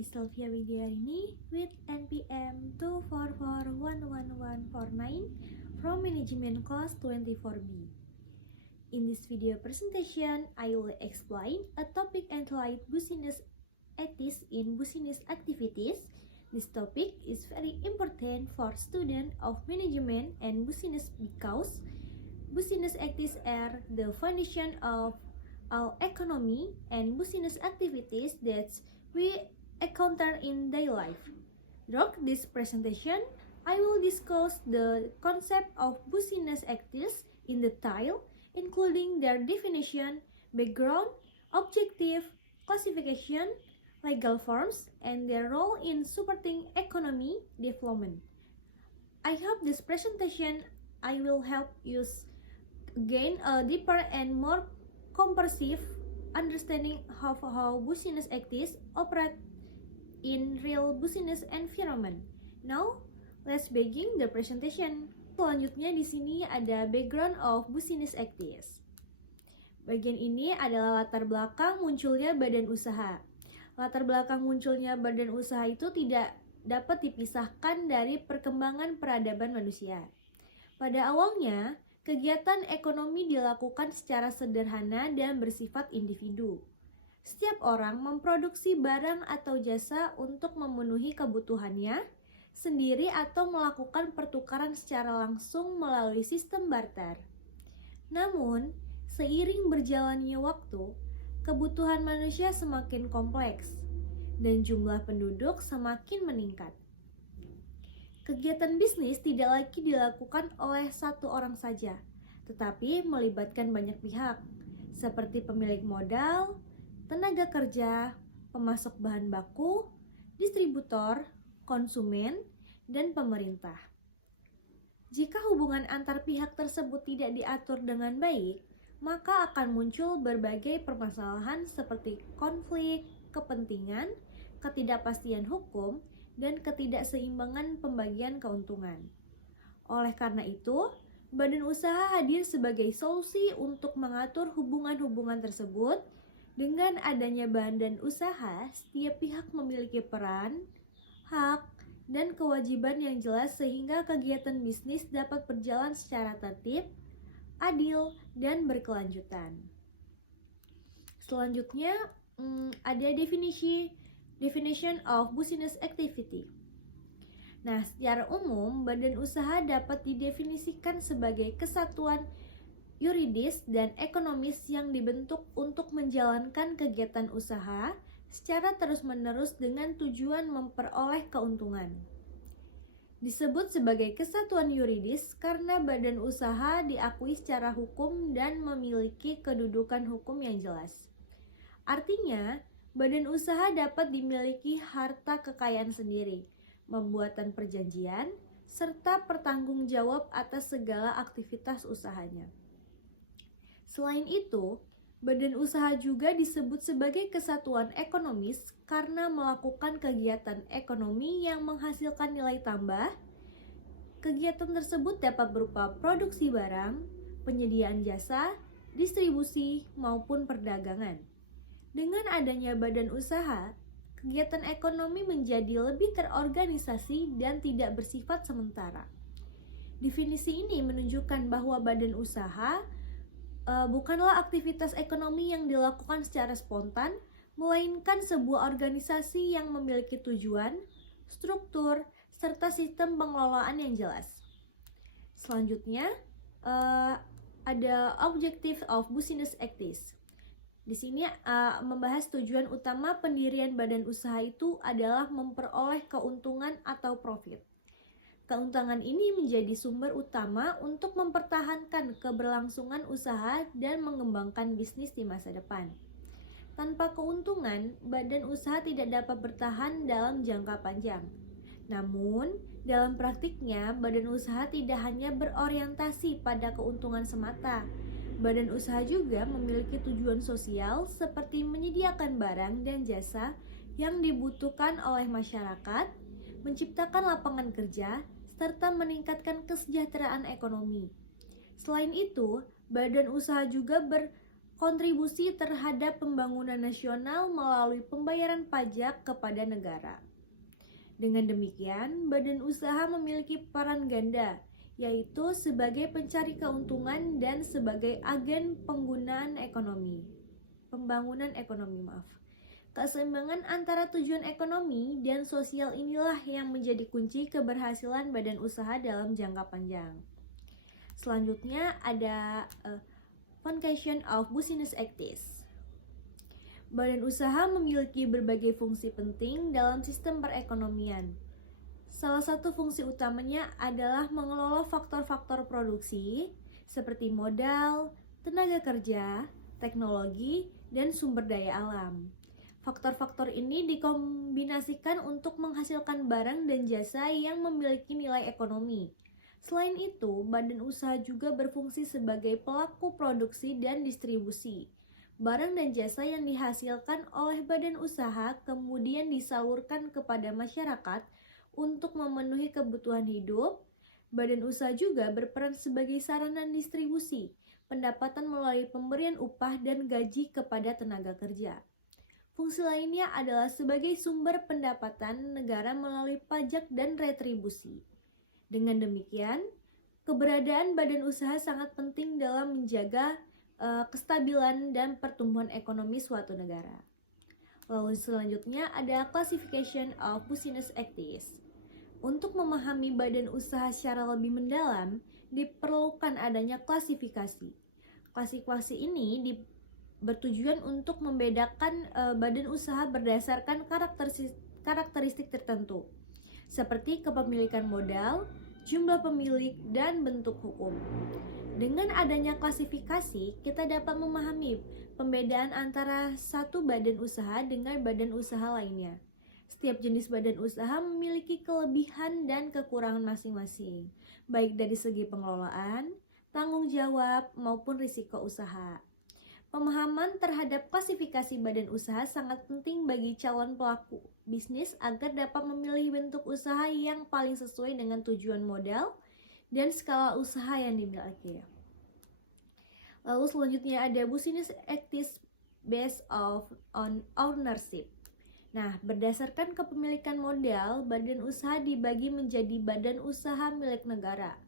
is Sylvia Widyarini with NPM 2441149 from Management Class 24B. In this video presentation, I will explain a topic entitled business ethics in business activities. This topic is very important for students of management and business because business ethics are the foundation of our economy and business activities that we encounter in daily life. Throughout this presentation, I will discuss the concept of business ethics in detail, including their definition, background, objective, classification, legal forms, and their role in supporting economy development. I hope this presentation I will help you gain a deeper and more comprehensive understanding of how business ethics operate in real business environment. Now, let's begin the presentation. Selanjutnya di sini ada background of business ethics. Bagian ini adalah latar belakang munculnya badan usaha. Latar belakang munculnya badan usaha itu tidak dapat dipisahkan dari perkembangan peradaban manusia. Pada awalnya, kegiatan ekonomi dilakukan secara sederhana dan bersifat individu. Setiap orang memproduksi barang atau jasa untuk memenuhi kebutuhannya sendiri atau melakukan pertukaran secara langsung melalui sistem barter. Namun, seiring berjalannya waktu, kebutuhan manusia semakin kompleks dan jumlah penduduk semakin meningkat. Kegiatan bisnis tidak lagi dilakukan oleh satu orang saja, tetapi melibatkan banyak pihak, seperti pemilik modal, tenaga kerja, pemasok bahan baku, distributor, konsumen, dan pemerintah. Jika hubungan antar pihak tersebut tidak diatur dengan baik, maka akan muncul berbagai permasalahan seperti konflik, kepentingan, ketidakpastian hukum, dan ketidakseimbangan pembagian keuntungan. Oleh karena itu, badan usaha hadir sebagai solusi untuk mengatur hubungan-hubungan tersebut. Dengan adanya badan usaha, setiap pihak memiliki peran, hak, dan kewajiban yang jelas sehingga kegiatan bisnis dapat berjalan secara tertib, adil, dan berkelanjutan. Selanjutnya, ada definition of business activity. Nah, secara umum, badan usaha dapat didefinisikan sebagai kesatuan yuridis dan ekonomis yang dibentuk untuk menjalankan kegiatan usaha secara terus-menerus dengan tujuan memperoleh keuntungan. Disebut sebagai kesatuan yuridis karena badan usaha diakui secara hukum dan memiliki kedudukan hukum yang jelas. Artinya, badan usaha dapat dimiliki harta kekayaan sendiri, pembuatan perjanjian, serta bertanggung jawab atas segala aktivitas usahanya. Selain itu, badan usaha juga disebut sebagai kesatuan ekonomis karena melakukan kegiatan ekonomi yang menghasilkan nilai tambah. Kegiatan tersebut dapat berupa produksi barang, penyediaan jasa, distribusi, maupun perdagangan. Dengan adanya badan usaha, kegiatan ekonomi menjadi lebih terorganisasi dan tidak bersifat sementara. Definisi ini menunjukkan bahwa badan usaha bukanlah aktivitas ekonomi yang dilakukan secara spontan, melainkan sebuah organisasi yang memiliki tujuan, struktur, serta sistem pengelolaan yang jelas. Selanjutnya, ada objective of business ethics. Di sini membahas tujuan utama pendirian badan usaha itu adalah memperoleh keuntungan atau profit. Keuntungan ini menjadi sumber utama untuk mempertahankan keberlangsungan usaha dan mengembangkan bisnis di masa depan. Tanpa keuntungan, badan usaha tidak dapat bertahan dalam jangka panjang. Namun, dalam praktiknya, badan usaha tidak hanya berorientasi pada keuntungan semata. Badan usaha juga memiliki tujuan sosial seperti menyediakan barang dan jasa yang dibutuhkan oleh masyarakat, menciptakan lapangan kerja, serta meningkatkan kesejahteraan ekonomi. Selain itu, badan usaha juga kontribusi terhadap pembangunan nasional melalui pembayaran pajak kepada negara. Dengan demikian, badan usaha memiliki peran ganda, yaitu sebagai pencari keuntungan dan sebagai agen pembangunan ekonomi. Keseimbangan antara tujuan ekonomi dan sosial inilah yang menjadi kunci keberhasilan badan usaha dalam jangka panjang. Selanjutnya ada Foundation of Business Activities. Badan usaha memiliki berbagai fungsi penting dalam sistem perekonomian. Salah satu fungsi utamanya adalah mengelola faktor-faktor produksi seperti modal, tenaga kerja, teknologi, dan sumber daya alam. Faktor-faktor ini dikombinasikan untuk menghasilkan barang dan jasa yang memiliki nilai ekonomi. Selain itu, badan usaha juga berfungsi sebagai pelaku produksi dan distribusi. Barang dan jasa yang dihasilkan oleh badan usaha kemudian disalurkan kepada masyarakat untuk memenuhi kebutuhan hidup. Badan usaha juga berperan sebagai sarana distribusi pendapatan melalui pemberian upah dan gaji kepada tenaga kerja. Fungsi lainnya adalah sebagai sumber pendapatan negara melalui pajak dan retribusi. Dengan demikian, keberadaan badan usaha sangat penting dalam menjaga kestabilan dan pertumbuhan ekonomi suatu negara. Lalu selanjutnya ada Classification of Business Activities. Untuk memahami badan usaha secara lebih mendalam, diperlukan adanya klasifikasi. Klasifikasi ini bertujuan untuk membedakan badan usaha berdasarkan karakteristik tertentu, seperti kepemilikan modal, jumlah pemilik, dan bentuk hukum. Dengan adanya klasifikasi, kita dapat memahami pembedaan antara satu badan usaha dengan badan usaha lainnya. Setiap jenis badan usaha memiliki kelebihan dan kekurangan masing-masing, baik dari segi pengelolaan, tanggung jawab, maupun risiko usaha. Pemahaman terhadap klasifikasi badan usaha sangat penting bagi calon pelaku bisnis agar dapat memilih bentuk usaha yang paling sesuai dengan tujuan modal dan skala usaha yang dimiliki. Lalu selanjutnya ada Business Activities based on ownership. Nah, berdasarkan kepemilikan modal, badan usaha dibagi menjadi badan usaha milik negara,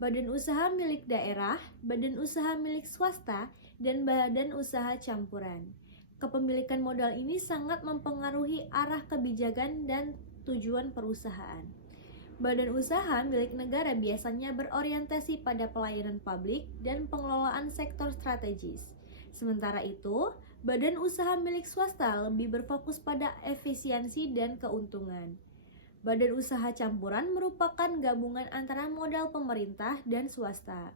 badan usaha milik daerah, badan usaha milik swasta, dan badan usaha campuran. Kepemilikan modal ini sangat mempengaruhi arah kebijakan dan tujuan perusahaan. Badan usaha milik negara biasanya berorientasi pada pelayanan publik dan pengelolaan sektor strategis. Sementara itu, badan usaha milik swasta lebih berfokus pada efisiensi dan keuntungan. Badan usaha campuran merupakan gabungan antara modal pemerintah dan swasta.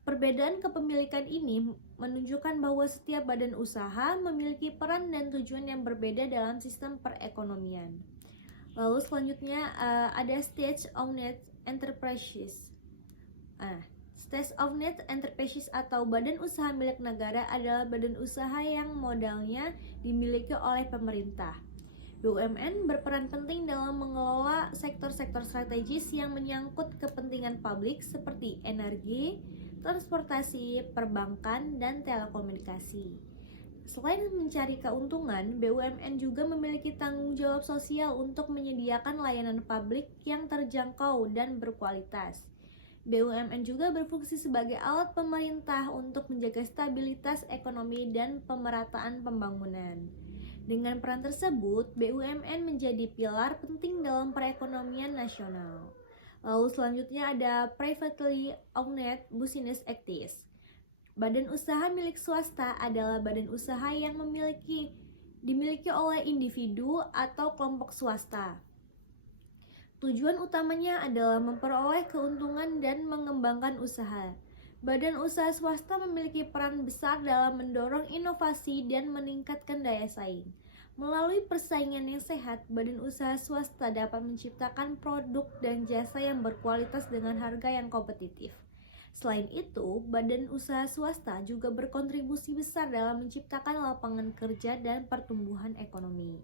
Perbedaan kepemilikan ini menunjukkan bahwa setiap badan usaha memiliki peran dan tujuan yang berbeda dalam sistem perekonomian. Lalu selanjutnya ada State-owned enterprises. State-owned enterprises atau badan usaha milik negara adalah badan usaha yang modalnya dimiliki oleh pemerintah. BUMN berperan penting dalam mengelola sektor-sektor strategis yang menyangkut kepentingan publik seperti energi, transportasi, perbankan, dan telekomunikasi. Selain mencari keuntungan, BUMN juga memiliki tanggung jawab sosial untuk menyediakan layanan publik yang terjangkau dan berkualitas. BUMN juga berfungsi sebagai alat pemerintah untuk menjaga stabilitas ekonomi dan pemerataan pembangunan. Dengan peran tersebut, BUMN menjadi pilar penting dalam perekonomian nasional. Lalu selanjutnya ada Privately Owned Business Activities. Badan usaha milik swasta adalah badan usaha yang dimiliki oleh individu atau kelompok swasta. Tujuan utamanya adalah memperoleh keuntungan dan mengembangkan usaha. Badan usaha swasta memiliki peran besar dalam mendorong inovasi dan meningkatkan daya saing. Melalui persaingan yang sehat, badan usaha swasta dapat menciptakan produk dan jasa yang berkualitas dengan harga yang kompetitif. Selain itu, badan usaha swasta juga berkontribusi besar dalam menciptakan lapangan kerja dan pertumbuhan ekonomi.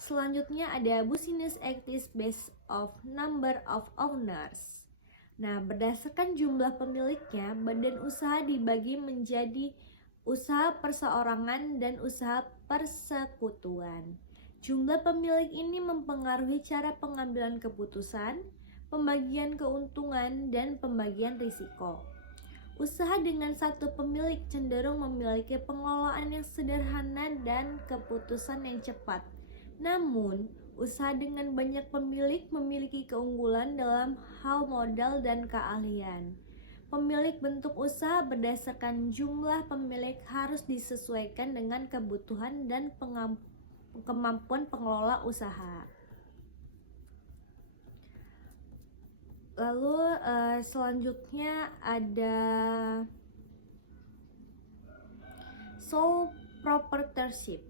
Selanjutnya ada Business Activities based of number of owners. Nah, berdasarkan jumlah pemiliknya, badan usaha dibagi menjadi usaha perseorangan, dan usaha persekutuan. Jumlah pemilik ini mempengaruhi cara pengambilan keputusan, pembagian keuntungan, dan pembagian risiko. Usaha dengan satu pemilik cenderung memiliki pengelolaan yang sederhana dan keputusan yang cepat. Namun, usaha dengan banyak pemilik memiliki keunggulan dalam hal modal dan keahlian. Pemilik bentuk usaha berdasarkan jumlah pemilik harus disesuaikan dengan kebutuhan dan kemampuan pengelola usaha. Lalu selanjutnya ada sole proprietorship.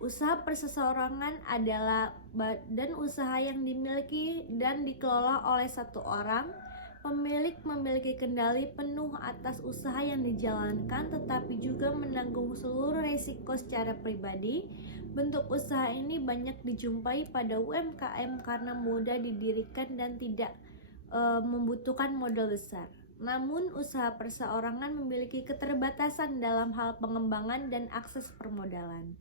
Usaha perseorangan adalah badan usaha yang dimiliki dan dikelola oleh satu orang. Pemilik memiliki kendali penuh atas usaha yang dijalankan, tetapi juga menanggung seluruh risiko secara pribadi. Bentuk usaha ini banyak dijumpai pada UMKM karena mudah didirikan dan tidak membutuhkan modal besar. Namun, usaha perseorangan memiliki keterbatasan dalam hal pengembangan dan akses permodalan.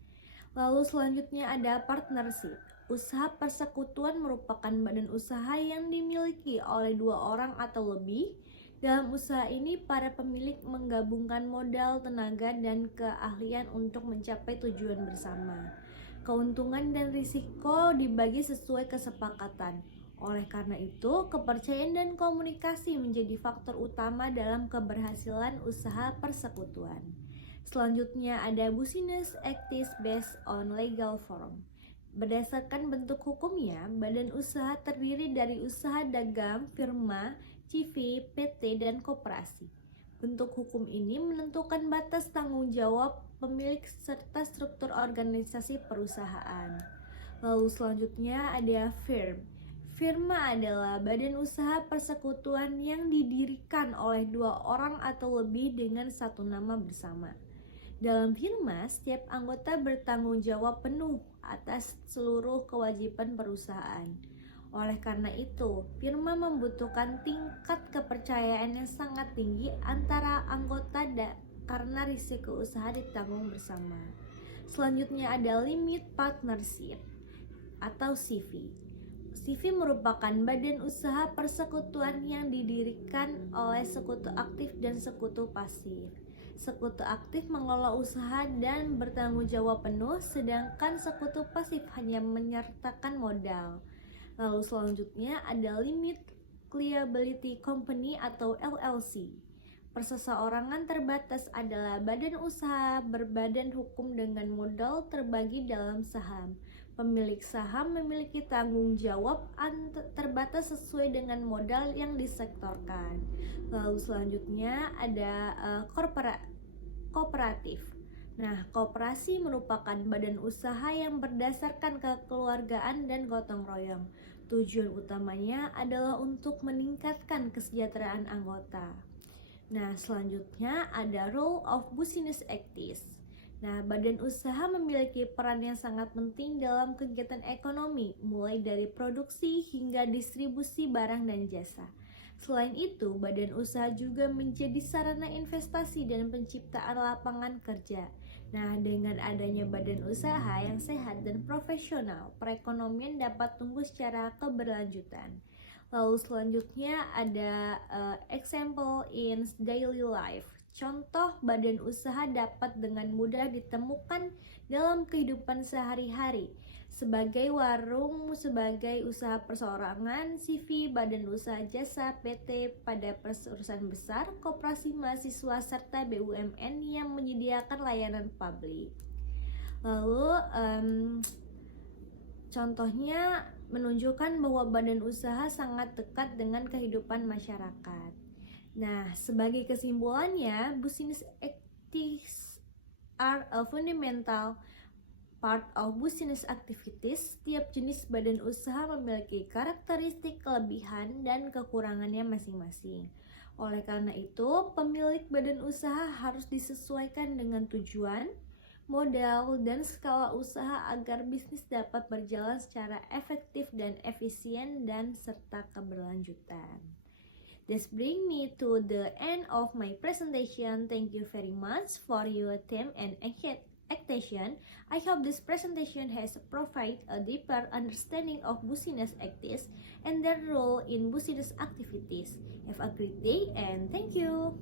Lalu selanjutnya ada partnership. Usaha persekutuan merupakan badan usaha yang dimiliki oleh 2 orang atau lebih. Dalam usaha ini, para pemilik menggabungkan modal, tenaga, dan keahlian untuk mencapai tujuan bersama. Keuntungan dan risiko dibagi sesuai kesepakatan. Oleh karena itu, kepercayaan dan komunikasi menjadi faktor utama dalam keberhasilan usaha persekutuan. Selanjutnya ada business activities based on legal form. Berdasarkan bentuk hukumnya, badan usaha terdiri dari usaha dagang, firma, CV, PT, dan koperasi. Bentuk hukum ini menentukan batas tanggung jawab pemilik serta struktur organisasi perusahaan. Lalu selanjutnya ada firm. Firma adalah badan usaha persekutuan yang didirikan oleh 2 orang atau lebih dengan satu nama bersama. Dalam firma, setiap anggota bertanggung jawab penuh atas seluruh kewajiban perusahaan. Oleh karena itu, firma membutuhkan tingkat kepercayaan yang sangat tinggi antara anggota karena risiko usaha ditanggung bersama. Selanjutnya ada limit partnership atau CV. CV merupakan badan usaha persekutuan yang didirikan oleh sekutu aktif dan sekutu pasif. Sekutu aktif mengelola usaha dan bertanggung jawab penuh, sedangkan sekutu pasif hanya menyertakan modal. Lalu selanjutnya ada Limited Liability Company atau LLC. Perseorangan terbatas adalah badan usaha berbadan hukum dengan modal terbagi dalam saham. Pemilik saham memiliki tanggung jawab terbatas sesuai dengan modal yang disektorkan. Lalu selanjutnya ada kooperatif. Nah, koperasi merupakan badan usaha yang berdasarkan kekeluargaan dan gotong royong. Tujuan utamanya adalah untuk meningkatkan kesejahteraan anggota. Nah, selanjutnya ada role of business activities. Nah, badan usaha memiliki peran yang sangat penting dalam kegiatan ekonomi, mulai dari produksi hingga distribusi barang dan jasa. Selain itu, badan usaha juga menjadi sarana investasi dan penciptaan lapangan kerja. Nah, dengan adanya badan usaha yang sehat dan profesional, perekonomian dapat tumbuh secara keberlanjutan. Lalu selanjutnya ada example in daily life. Contoh badan usaha dapat dengan mudah ditemukan dalam kehidupan sehari-hari, sebagai warung, sebagai usaha perseorangan, CV, badan usaha jasa, PT pada perusahaan besar, koperasi mahasiswa, serta BUMN yang menyediakan layanan publik. Lalu contohnya menunjukkan bahwa badan usaha sangat dekat dengan kehidupan masyarakat. Nah, sebagai kesimpulannya, business activities are a fundamental part of business activities. Setiap jenis badan usaha memiliki karakteristik, kelebihan, dan kekurangannya masing-masing. Oleh karena itu, pemilik badan usaha harus disesuaikan dengan tujuan, modal, dan skala usaha agar bisnis dapat berjalan secara efektif dan efisien dan serta keberlanjutan. This brings me to the end of my presentation. Thank you very much for your time and attention. I hope this presentation has provided a deeper understanding of business activities and their role in business activities. Have a great day and thank you.